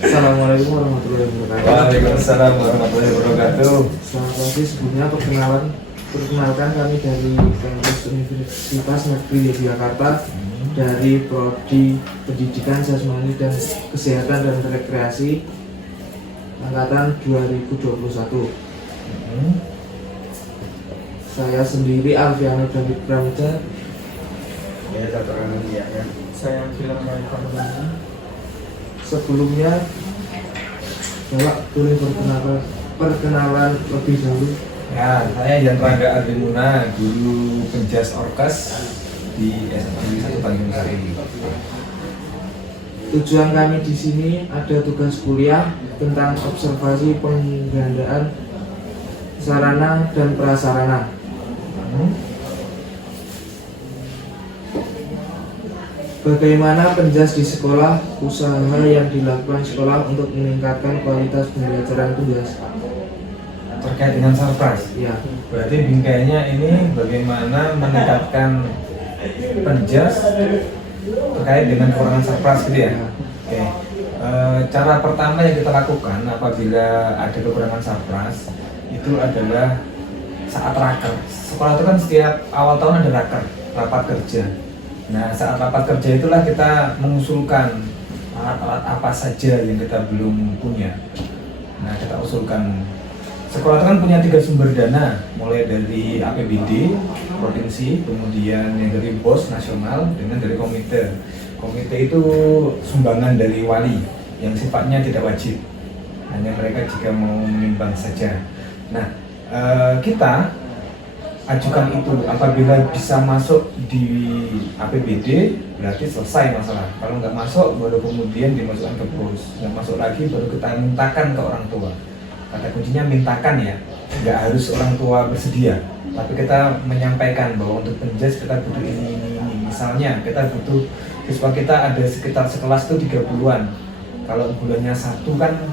Assalamualaikum warahmatullahi wabarakatuh. Waalaikumsalam warahmatullahi wabarakatuh. Selamat pagi. Sebelumnya perkenalkan kami dari kampus Universitas Negeri Yogyakarta dari Prodi Pendidikan Jasmani dan Kesehatan dan Rekreasi angkatan 2021. Saya sendiri Alfiano David Pramudia. Ya, keterangan dia ya. Saya Gilang Maifah. Sebelumnya, Bapak boleh perkenalan lebih dahulu. Ya, saya Jan Rangga Arjuna, guru penjas orkes di SMA 1 Tanjung Sari. Tujuan kami di sini ada tugas kuliah tentang observasi penggandaan sarana dan prasarana. Bagaimana penjas di sekolah, usaha yang dilakukan sekolah untuk meningkatkan kualitas pembelajaran tugas. Terkait dengan surprise, Ya, berarti bingkainya ini bagaimana meningkatkan penjas terkait dengan kekurangan surprise gitu ya. Oke. Cara pertama yang kita lakukan apabila ada kekurangan surprise itu adalah saat raker. Sekolah itu kan setiap awal tahun ada raker, rapat kerja. Nah, saat rapat kerja itulah kita mengusulkan alat-alat apa saja yang kita belum punya. Nah, kita usulkan. Sekolah itu kan punya 3 sumber dana, mulai dari APBD provinsi, kemudian yang dari BOS nasional, dengan dari komite. Komite itu sumbangan dari wali yang sifatnya tidak wajib, hanya mereka jika mau menyumbang saja. Nah, kita ajukan itu, apabila bisa masuk di APBD berarti selesai masalah. Kalau nggak masuk baru kemudian dimasukkan ke BOS, nggak masuk lagi baru kita mintakan ke orang tua. Kata kuncinya mintakan ya, nggak harus orang tua bersedia, tapi kita menyampaikan bahwa untuk penjas kita butuh ini. Misalnya kita butuh, siswa kita ada sekitar sekelas itu 30-an. Kalau bulannya 1 kan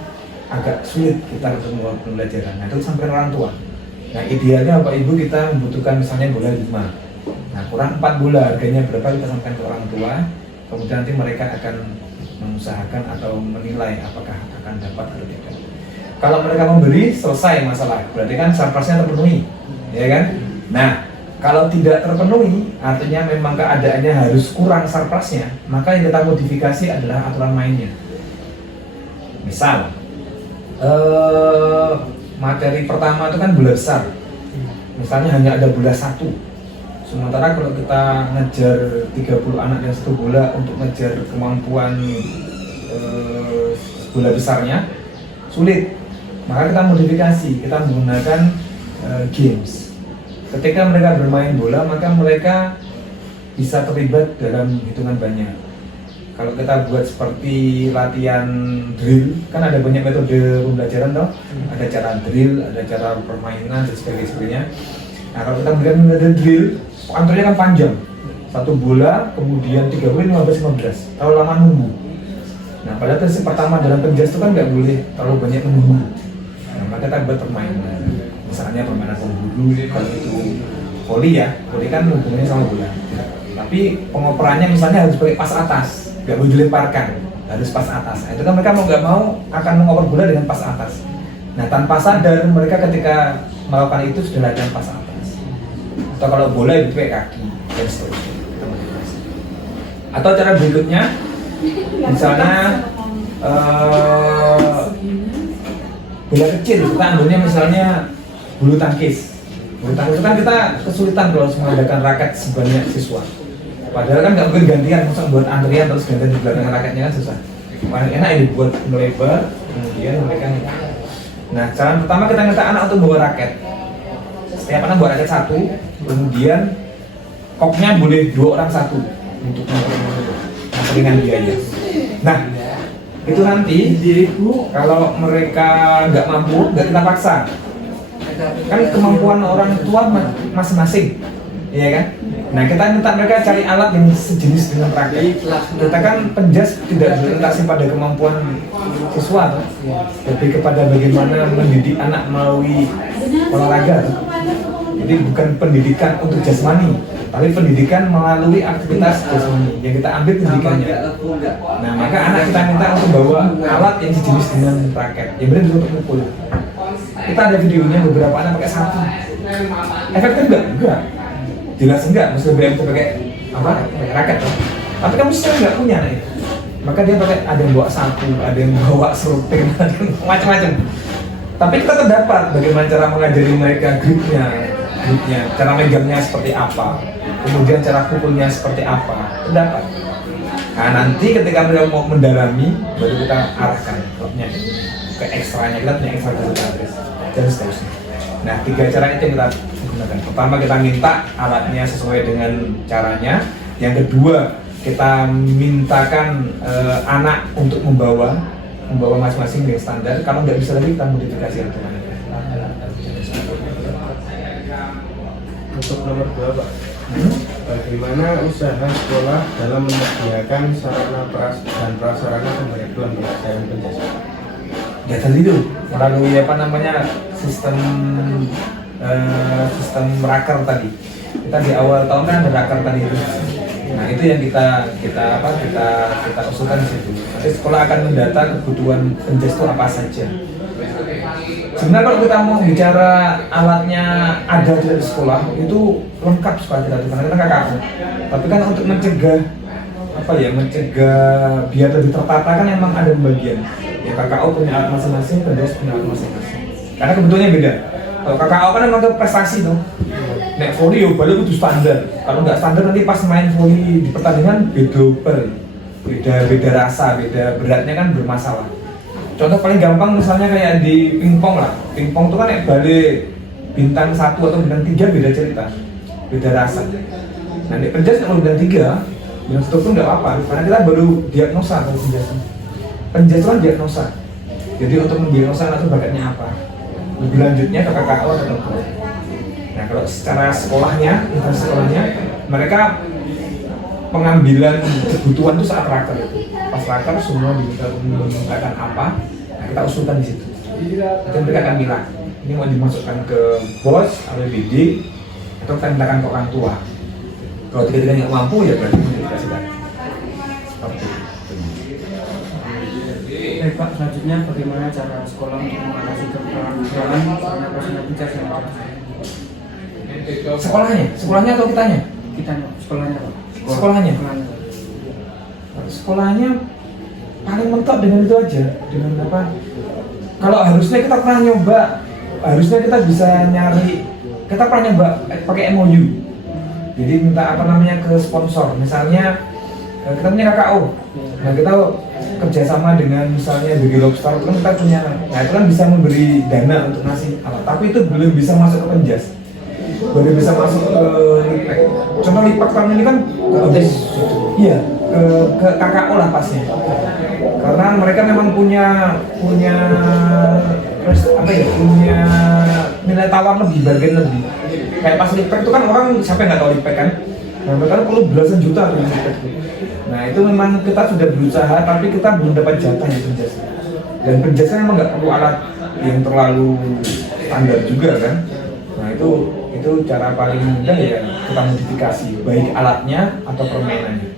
agak sulit kita untuk pembelajaran. Nah, itu sampai orang tua. Nah, idealnya Bapak Ibu kita membutuhkan misalnya bola 5. Nah, kurang 4 bola, harganya berapa kita sampaikan ke orang tua. Kemudian nanti mereka akan mengusahakan atau menilai apakah akan dapat atau tidak. Kalau mereka memberi, selesai masalah. Berarti kan surprise-nya terpenuhi, ya kan? Nah, kalau tidak terpenuhi, artinya memang keadaannya harus kurang surprise-nya, maka yang kita modifikasi adalah aturan mainnya. Misal, materi pertama itu kan bola besar, misalnya hanya ada bola 1. Sementara kalau kita ngejar 30 anak dan 1 bola untuk ngejar kemampuan bola besarnya sulit. Maka kita modifikasi, kita menggunakan games. Ketika mereka bermain bola, maka mereka bisa terlibat dalam hitungan banyak. Kalau kita buat seperti latihan drill, kan ada banyak metode pembelajaran toh. Ada cara drill, ada cara permainan dan sebagainya. Nah, kalau kita melihat metode drill, antrinya kan panjang. 1 bola, kemudian 30, 15, 15. Terlalu lama nunggu. Nah, padahal prinsip pertama dalam penjas itu kan nggak boleh terlalu banyak menunggu. Nah, maka kita buat permainan. Misalnya permainan pemburu, kalau itu voli ya, voli kan hubungannya sama bola. Tapi pengoperannya misalnya harus pakai pas atas. Nggak boleh dilemparkan, harus pas atas. Nah, itu kan mereka mau nggak mau akan mengoper bola dengan pas atas. Nah, tanpa sadar mereka ketika melakukan itu sudah latihan pas atas. Atau kalau bola itu pakai kaki dan seterusnya. Atau cara berikutnya, misalnya bola kecil, kita ambilnya misalnya bulu tangkis. Bulu tangkis itu kan kita kesulitan kalau mengadakan raket sebanyak siswa. Padahal kan nggak mungkin gantian, masa buat antrian terus gantian di belakang raketnya kan susah. Paling enak ini buat melebar, kemudian mereka. Nah, cara pertama kita minta anak untuk bawa raket. Setiap anak bawa raket 1, kemudian koknya boleh 2 orang 1 untuk dengan biaya. Nah, itu nanti kalau mereka nggak mampu, nggak kita paksa. Kan kemampuan orang tua masing-masing, iya kan? Nah, kita minta mereka cari alat yang sejenis dengan raket. Kita kan penjas tidak berorientasi pada kemampuan siswa, tuh. Lebih kepada bagaimana mendidik anak melalui olahraga. Tuh. Jadi bukan pendidikan untuk jasmani, tapi pendidikan melalui aktivitas jasmani yang kita ambil pendidikannya. Nah, maka anak kita minta untuk bawa alat yang sejenis dengan raket, yang benar untuk mukul. Kita ada videonya beberapa anak pakai sapu. Efektif enggak? Jelas enggak, mesti lebih efektif pakai apa? Pakai raket kan? Tapi kamu sering nggak punya nih. Maka dia pakai, ada yang bawa sapu, ada yang bawa serupin, ada yang macam-macam. Tapi kita terdapat bagaimana cara mengajari mereka gripnya, cara megangnya seperti apa, kemudian cara pukulnya seperti apa, terdapat. Nah, nanti ketika mereka mau mendalami, baru kita arahkan klubnya ke ekstranya, kita punya ekstra gratis dan seterusnya. Nah, 3 cara itu yang kita gunakan. Pertama, kita minta alatnya sesuai dengan caranya. Yang kedua, kita mintakan anak untuk membawa masing-masing dengan standar. Kalau nggak bisa lagi, kita modifikasi aturan. Untuk nomor 2, Pak, bagaimana usaha sekolah dalam menyediakan sarana dan prasarana pemberian pelajaran penjelasan? Ya tadi itu melalui sistem raker tadi. Kita di awal tahun kan ada raker tadi itu. Nah, itu yang kita usulkan di situ. Nanti sekolah akan mendata kebutuhan penjas itu apa saja. Sebenarnya kalau kita mau bicara alatnya ada di sekolah itu lengkap sekolah kita karena kita KKO. Tapi kan untuk mencegah biar lebih tertata kan emang ada pembagian. Ya KKO punya alat masing-masing, penjas punya alat masing-masing. Karena kebutuhannya beda. Kalau KKO kan emang ke prestasi tuh. Nek volley yo balik itu standar. Kalau nggak standar nanti pas main volley di pertandingan beda rasa, beda beratnya kan bermasalah. Contoh paling gampang misalnya kayak di pingpong lah. Pingpong tuh kan balik bintang 1 atau bintang 3 beda cerita, beda rasa. Nah di penjas kalau bintang 3, bintang 1 pun nggak apa-apa. Karena kita baru diagnosa kalau penjas. Penjas kan diagnosa. Jadi untuk mendiagnosa anak itu bakatnya apa. Lebih lanjutnya ke KKO atau enggak. Nah kalau secara sekolahnya, mereka pengambilan kebutuhan itu saat raker. Pas raker semua dimintakan apa, nah kita usulkan di situ. Nanti mereka akan bilang, ini mau dimasukkan ke bos, APBD, atau kita mintakan ke orang tua. Kalau tiga-tiganya nggak mampu ya berarti dikasih lagi. Seperti itu. Baik Pak, selanjutnya bagaimana cara sekolah untuk mengatasi kekurangan sarana prasarana penjas yang ada? Sekolahnya atau kitanya? Kitanya, sekolahnya Pak. Sekolahnya paling mentok dengan itu aja, dengan apa? Kalau harusnya kita pernah nyoba, harusnya kita bisa nyari, kita pernah nyoba pakai MOU. Jadi minta ke sponsor, misalnya kita punya KKO, nah kita kerjasama dengan misalnya BG Lobster, kan kita punya, nah itu kan bisa memberi dana untuk ngasih alat, tapi itu belum bisa masuk ke penjas. Baru bisa masuk ke Lipek. Contoh Lipek tahun ini kan iya ke KKO lah pasnya. Karena mereka memang punya nilai tawar lebih, bagian lebih. Kayak pas Lipek itu kan orang siapa yang nggak tahu Lipek kan? Nah mereka perlu belasan juta tuh Lipek. Nah itu memang kita sudah berusaha, tapi kita belum dapat jatah di penjas. Dan penjasnya memang nggak perlu alat yang terlalu standar juga kan? Nah itu cara paling mudah ya kita modifikasi baik alatnya atau permainannya.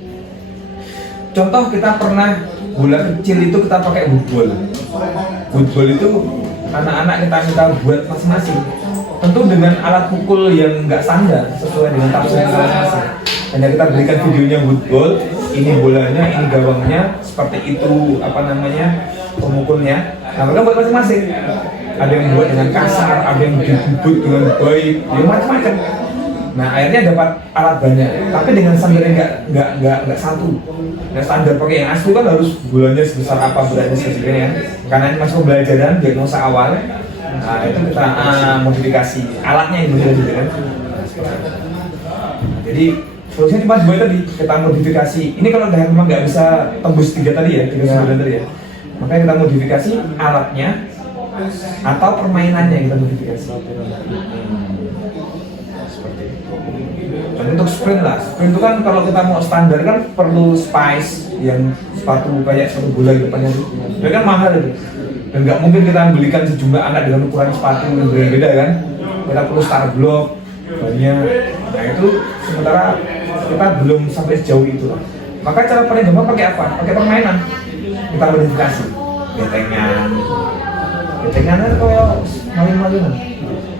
Contoh kita pernah bola kecil itu kita pakai woodball. Woodball itu anak-anak kita buat masing-masing. Tentu dengan alat pukul yang nggak standar sesuai dengan tafsir masing-masing. Hanya kita berikan videonya woodball, ini bolanya, ini gawangnya, seperti itu pemukulnya. Nah mereka buat masing-masing. Ada yang buat dengan kasar, ada yang dibubut dengan baik, ya macam-macam. Nah akhirnya dapat alat banyak, tapi dengan standarnya nggak satu. Nah standar pakai yang asli kan harus bulannya sebesar apa, beratnya sebesar karena ini masih pembelajaran diagnosa awal. Nah itu kita modifikasi alatnya yang berbeda kan. Jadi solusinya cuma 2 tadi, kita modifikasi. Ini kalau memang nggak bisa tembus 3 tadi ya, 3 tadi ya. Makanya kita modifikasi alatnya atau permainannya kita modifikasi. Seperti itu. Dan untuk sprint itu kan kalau kita mau standar kan perlu spice yang sepatu kayak sepatu bola di depannya itu. Itu kan mahal itu. Dan nggak mungkin kita belikan sejumlah anak dengan ukuran sepatu yang berbeda kan. Kita perlu star block banyak. Nah Nah itu sementara kita belum sampai sejauh itu lah. Maka cara paling gampang pakai apa? Pakai permainan. Kita modifikasi. Betengan kan kayak maling-malingan.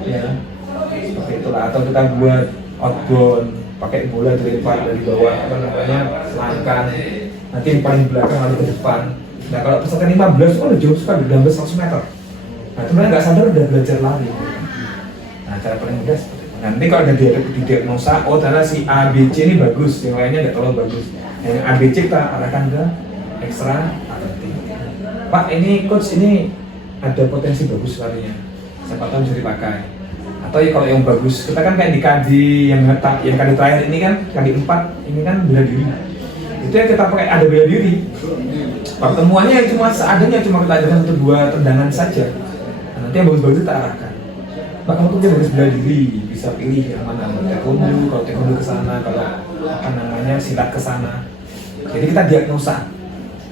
Ya, seperti itulah. Atau kita buat outbound, pakai bola dilempar dari bawah, apa namanya, selangkang. Nanti yang paling belakang lalu ke depan. Nah kalau peserta 15 itu udah jauh sekali, udah 100 meter. Nah itu mereka nggak sadar udah belajar lari. Nah cara paling mudah seperti itu. Nanti kalau ada di diagnosa, oh ternyata si A, B, C ini bagus, yang lainnya nggak terlalu bagus. Yang A, B, C kita arahkan ke ekstra atletik. Pak ini coach ini ada potensi bagus larinya, siapa tahu bisa dipakai. Atau ya kalau yang bagus, kita kan kayak di kadi yang kadi terakhir ini kan, kadi 4 ini kan bela diri. Itu yang kita pakai ada bela diri. Pertemuannya cuma seadanya, cuma kita ajarkan 1-2 tendangan saja. Nah, nanti yang bagus-bagus kita arahkan. Pak kamu tuh harus bela diri, bisa pilih yang mana, taekwondo, kalau taekwondo ke sana, kalau apa namanya silat ke sana. Jadi kita diagnosa.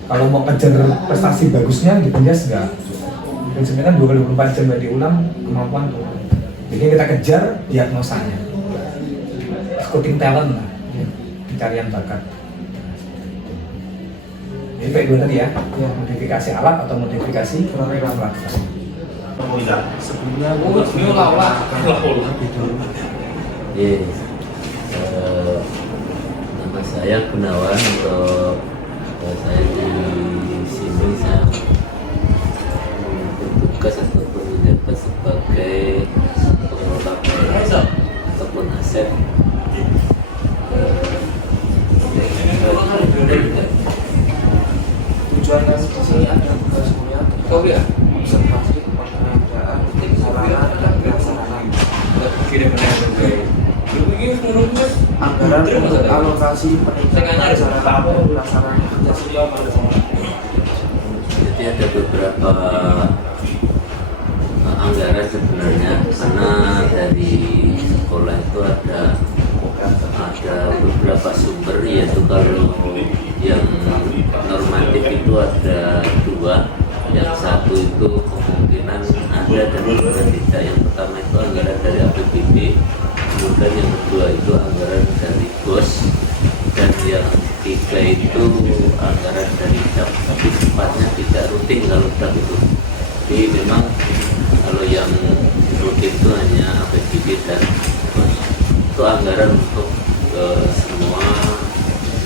Kalau mau kejar prestasi bagusnya di penjas enggak. Prinsipnya kan 24 jam nggak diulang, kemampuan tuh. Jadi kita kejar diagnosanya. Scouting talent lah, pencarian bakat. Jadi kayak dua tadi ya, modifikasi alat atau modifikasi peralatan. Sebelumnya nama saya Gunawan. Untuk saya di sini saya bertugas ataupun menjabat sebagai pengelola barang ataupun aset. tujuan kami di sini ada tugas kuliah tentang observasi pengadaan sarana dan prasarana. Anggaran untuk alokasi peningkatan sarana dan prasarana. Jadi ada beberapa anggaran sebenarnya, karena dari sekolah itu ada beberapa sumber, yaitu kalau yang normatif itu ada 2, yang satu itu kemungkinan ada dan kemungkinan tidak. Yang pertama itu anggaran dari APBD, kemudian yang kedua itu anggaran dari BOS, dan yang ketiga itu anggaran dari DAP, tapi sifatnya tidak rutin kalau DAP itu. Jadi memang kalau yang rutin itu hanya APBD dan BOS. Itu anggaran untuk semua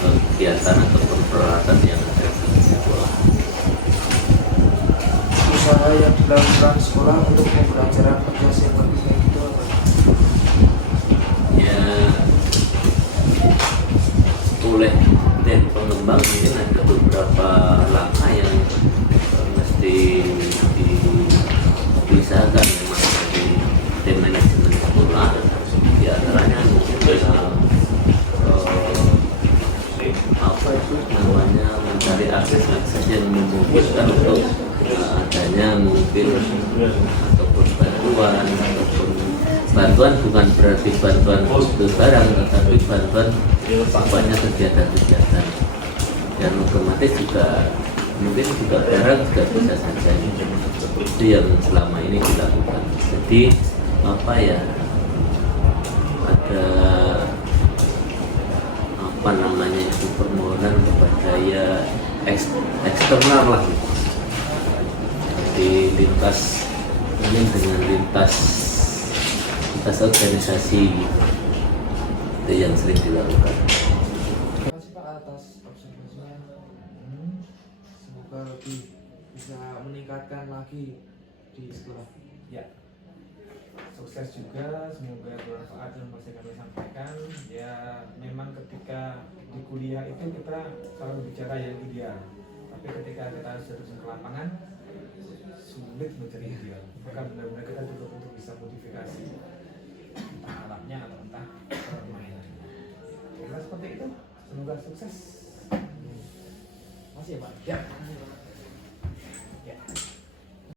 kegiatan ataupun peralatan yang ada di sekolah. Usaha yang dilakukan sekolah untuk pembelajaran penjas yang lebih baik itu apa? Ya, oleh tim pengembang mungkin ada beberapa langkah yang mesti diusahakan memang dari tim manajemen sekolah. Di antaranya mungkin apa itu namanya, mencari akses yang memungkinkan untuk adanya mungkin ataupun bantuan bukan berarti bantuan untuk barang, tetapi bantuan sifatnya kegiatan-kegiatan, dan otomatis juga mungkin juga barang juga bisa saja. Itu yang selama ini dilakukan. Jadi apa ya, ada apa namanya itu permohonan kepada ya eksternal lah gitu. Di lintas ini dengan lintas organisasi gitu. Itu yang sering dilakukan. Terima kasih Pak atas observasinya. Semoga lebih bisa meningkatkan lagi di sekolah. Ya, sukses juga, semoga bermanfaat yang masih kami sampaikan. Ya, memang ketika di kuliah itu kita selalu bicara yang ideal, tapi ketika kita terjun ke lapangan sulit mencari ideal. Maka benar-benar kita juga untuk bisa modifikasi entah alatnya atau entah permainan. Kira seperti itu, semoga sukses. Masih ya Pak? Ya.